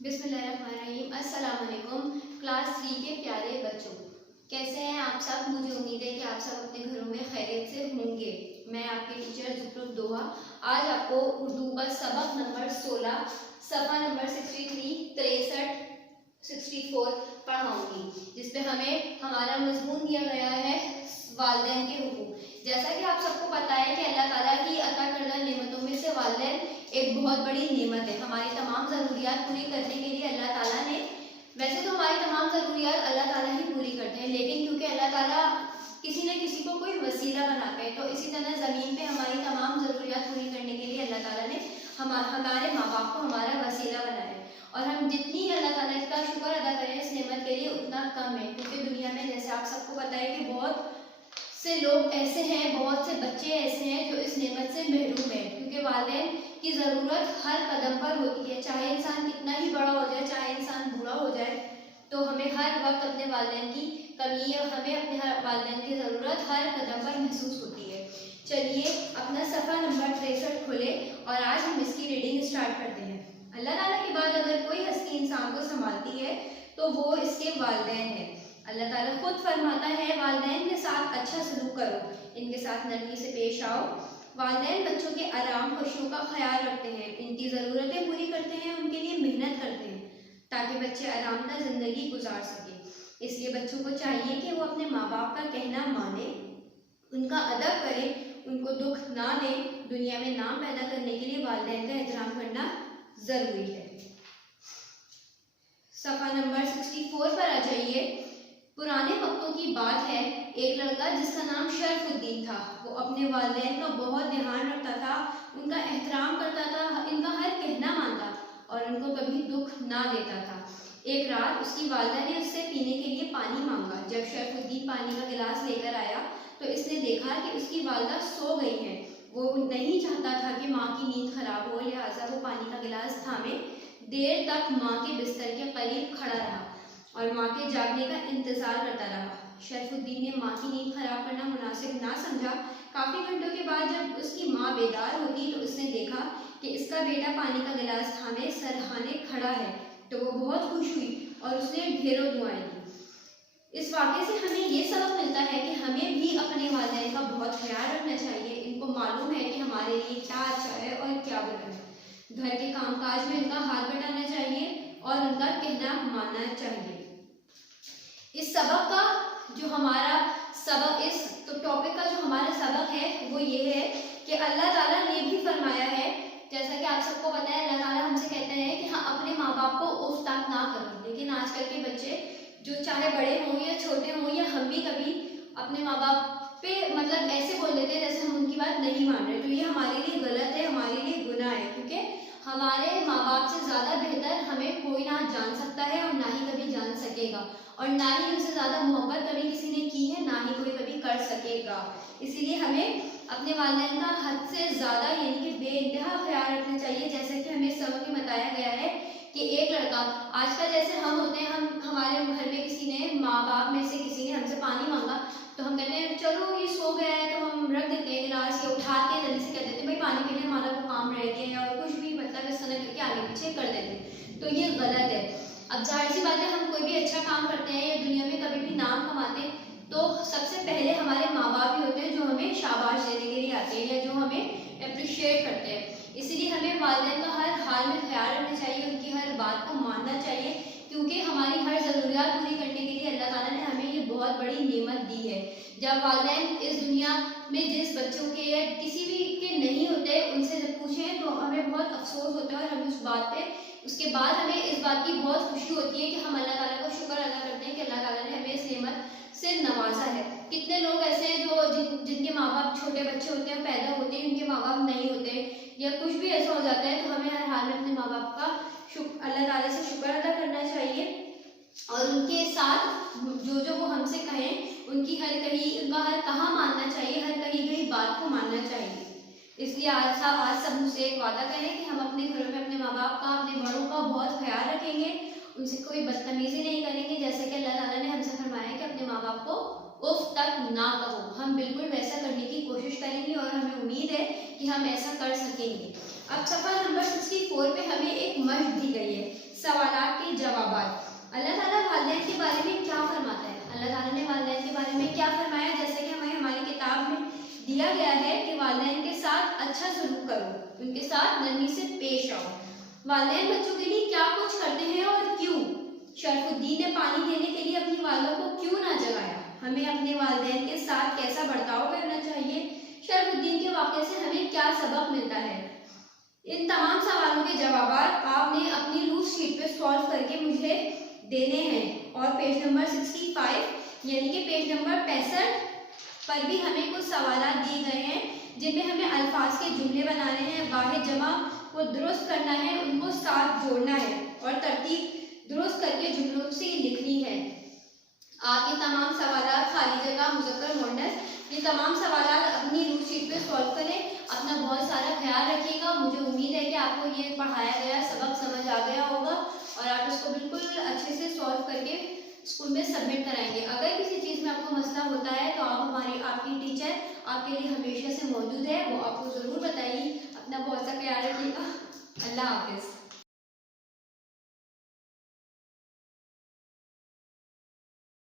बिस्मिल्लाहिर्रहमानिर्रहीम। अस्सलाम वालेकुम क्लास 3 के प्यारे बच्चों, कैसे हैं आप सब। मुझे उम्मीद है कि आप सब अपने घरों में खैरियत से होंगे। मैं आपकी टीचर ज़ुहरा दोहा आज आपको उर्दू का सबक नंबर 16 सफ़ा नंबर 63 64 पढ़ाऊंगी, जिसपे हमें हमारा मजमून दिया गया है वालिदैन के हुकूक। जैसा कि आप सबको पता है कि अल्लाह ताला की अता करदा नेमतों में से वालिदैन एक बहुत बड़ी नेमत है। हमारी तमाम ज़रूरियात पूरी करने के लिए अल्लाह ताला ने, वैसे तो हमारी तमाम ज़रूरियात अल्लाह ताला ही पूरी करते हैं, लेकिन क्योंकि अल्लाह ताला किसी न किसी को कोई वसीला बनाते हैं, तो इसी तरह ज़मीन पे हमारी तमाम ज़रूरियात पूरी करने के लिए अल्लाह ताला ने हमारे माँ बाप को हमारा वसीला बनाया है। और हम जितनी अल्लाह ताला का शुक्र अदा करें इस नेमत के लिए उतना कम है, क्योंकि दुनिया में जैसे आप सबको पता है कि बहुत से लोग ऐसे हैं, बहुत से बच्चे ऐसे हैं जो इस नेमत से महरूम है, क्योंकि वालिदैन की ज़रूरत हर कदम पर होती है। चाहे इंसान कितना ही बड़ा हो जाए, चाहे इंसान बूढ़ा हो जाए, तो हमें हर वक्त अपने वालिदैन की कमी या हमें अपने वालिदैन की ज़रूरत हर कदम पर महसूस होती है। चलिए अपना सफ़ा नंबर 63 खोले और आज हम इसकी रीडिंग स्टार्ट करते हैं। अल्लाह ताला के बाद अगर कोई हस्ती इंसान को संभालती है तो वो इसके वालिदैन है। अल्लाह ताला खुद फरमाता है, वालिदैन के साथ अच्छा सलूक करो, इनके साथ नरमी से पेश आओ। वालिदैन बच्चों के आराम खुशियों का ख्याल रखते हैं, इनकी ज़रूरतें पूरी करते हैं, उनके लिए मेहनत करते हैं ताकि बच्चे आरामदा ज़िंदगी गुजार सकें। इसलिए बच्चों को चाहिए कि वो अपने माँ बाप का कहना माने, उनका अदब करें, उनको दुख ना दें। दुनिया में नाम पैदा करने के लिए वालिदैन का एहतराम करना ज़रूरी है। सफ़ा नंबर 64 पर आ जाइए। पुराने वक्तों की बात है, एक लड़का जिसका नाम शरफुद्दीन था, वो अपने वालिदैन का बहुत ध्यान रखता था, उनका एहतराम करता था, इनका हर कहना मानता और उनको कभी दुख ना देता था। एक रात उसकी वालिदा ने उससे पीने के लिए पानी मांगा। जब शरफुद्दीन पानी का गिलास लेकर आया तो इसने देखा कि उसकी वालिदा सो गई है। वो नहीं चाहता था कि माँ की नींद खराब हो, लिहाजा वो पानी का गिलास थामे देर तक माँ के बिस्तर के करीब खड़ा रहा और माँ के जागने का इंतजार करता रहा। शरफुद्दीन ने माँ की नींद खराब करना मुनासिब ना समझा। काफ़ी घंटों के बाद जब उसकी माँ बेदार होती तो उसने देखा कि इसका बेटा पानी का गिलास थामे सरहाने खड़ा है, तो वो बहुत खुश हुई और उसने ढेरों दुआएं दी। इस वाक़े से हमें ये सबक मिलता है कि हमें भी अपने वालिदैन का बहुत ख्याल रखना चाहिए। इनको मालूम है कि हमारे लिए क्या अच्छा है और क्या बुरा है। घर के कामकाज में इनका हाथ बटाना चाहिए और उनका कहना मानना चाहिए। इस सबक का जो हमारा सबक, इस टॉपिक का जो हमारा सबक है वो ये है कि अल्लाह ताला ने भी फरमाया है, जैसा कि आप सबको पता है, अल्लाह ताला हमसे कहते हैं कि हाँ अपने माँ बाप को उफ तक ना करो। लेकिन आजकल के बच्चे जो चाहे बड़े हों या छोटे हों, या हम भी कभी अपने माँ बाप पे मतलब ऐसे बोल देते हैं जैसे हम उनकी बात नहीं मान रहे, तो ये हमारे लिए गलत है, हमारे लिए गुनाह है, क्योंकि हमारे माँ बाप से ज़्यादा बेहतर हमें कोई ना जान सकता है और ना ही कभी जान सकेगा, और ना ही उनसे ज़्यादा मोहब्बत कभी किसी ने की है, ना ही कोई कभी कर सकेगा। इसीलिए हमें अपने वालिदैन का हद से ज़्यादा यानी कि बेइंतहा ख्याल रखना चाहिए। जैसे कि हमें सबक में बताया गया है कि एक लड़का, आजकल जैसे हम होते हैं, हम हमारे घर में किसी ने, माँ बाप में से किसी ने हमसे पानी मांगा तो हम कहते हैं चलो ये सो गया है, तो हम रख देते हैं गिलास, या उठा के जल्दी से कह देते हैं भाई पानी के लिए हमारा वो काम रह गया है, और कुछ भी मतलब इस तरह करके आगे पीछे कर देते हैं, तो ये गलत है। अब जाहिर सी बात है, हम कोई भी अच्छा काम करते हैं या दुनिया में कभी भी नाम कमाते हैं तो सबसे पहले हमारे माँ बाप ही होते हैं जो हमें शाबाश देने के लिए आते हैं या जो हमें अप्रिशिएट करते हैं। इसीलिए हमें वालिदैन का हर हाल में ख्याल रखना चाहिए, उनकी हर बात को मानना चाहिए, क्योंकि हमारी हर ज़रूरियात पूरी करने के लिए अल्लाह ताला ने हमें ये बहुत बड़ी नेमत दी है। जब वालिदैन इस दुनिया में जिस बच्चों के या किसी भी के नहीं होते उनसे जब पूछें तो हमें बहुत अफसोस होता है, और हमें उस बात पे उसके बाद हमें इस बात की बहुत खुशी होती है कि हम अल्लाह ताला का शुक्र अदा करते हैं कि अल्लाह ताला ने हमें इस नेमत से नवाजा है। कितने लोग ऐसे हैं जो जिनके माँ बाप छोटे बच्चे होते हैं, पैदा होते हैं, उनके माँ बाप नहीं होते, या कुछ भी ऐसा हो जाता है, तो हमें हर हाल में अपने माँ बाप का अल्लाह ताला से शुक्र अदा करना चाहिए, और उनके साथ जो जो वो हमसे कहें उनकी उनका हर कहा मानना चाहिए, हर कही गई बात को मानना चाहिए। इसलिए आज सब मुझसे एक वादा करें कि हम अपने घरों में अपने माँ बाप का, अपने बड़ों का बहुत ख्याल रखेंगे, उनसे कोई बदतमीजी नहीं करेंगे। जैसे कि अल्लाह ताला ने हमसे फरमाया कि अपने माँ बाप को उफ तक ना कहो, हम बिल्कुल वैसा करने की कोशिश करेंगे और हमें उम्मीद है कि हम ऐसा कर सकेंगे। अब सफ़ा नंबर 64 पे हमें एक मशक दी गई है। सवालात के जवाबात। अल्लाह ताला वालिदैन के बारे में क्या फरमाता है? अल्लाह ताला ने वालिदैन के बारे में क्या फरमाया? जैसे कि हमें हमारी किताब में दिया गया है कि वालिदैन के साथ अच्छा सलूक करो, उनके साथ नरमी से पेश आओ। वालिदैन बच्चों के लिए क्या कुछ करते हैं और क्यों? शरफुद्दीन ने पानी देने के लिए अपनी वालिदा को क्यों ना जगाया? हमें अपने वालिदैन के साथ कैसा बर्ताव करना चाहिए? शरफुद्दीन के वाक़े से हमें क्या सबक मिलता है? इन तमाम सवालों के जवाब आपने अपनी लूज शीट पे सॉल्व करके मुझे देने हैं और पेज नंबर 65 यानी कि पेज नंबर 65 पर भी हमें कुछ सवाल दिए गए हैं जिनमें हमें अल्फाज के जुमले बनाने हैं, वाहिद जमा को दुरुस्त करना है, उनको साथ जोड़ना है और तरतीब दुरुस्त करके जुमलों से लिखनी है। आप ये तमाम सवाल खाली जगह मुज़क्कर मुअन्नस ये तमाम सवाल अपनी लूज शीट पे सॉल्व करें। अपना बहुत सारा ख्याल रखिएगा। मुझे उम्मीद है कि आपको ये पढ़ाया गया सबक समझ आ गया होगा और आप इसको बिल्कुल अच्छे से सॉल्व करके स्कूल में सबमिट कराएंगे। अगर किसी चीज़ में आपको मसला होता है तो आप आपकी टीचर आपके लिए हमेशा से मौजूद है, वो आपको ज़रूर बताइए। अपना बहुत सा ख्याल रखिएगा। अल्लाह हाफिज़।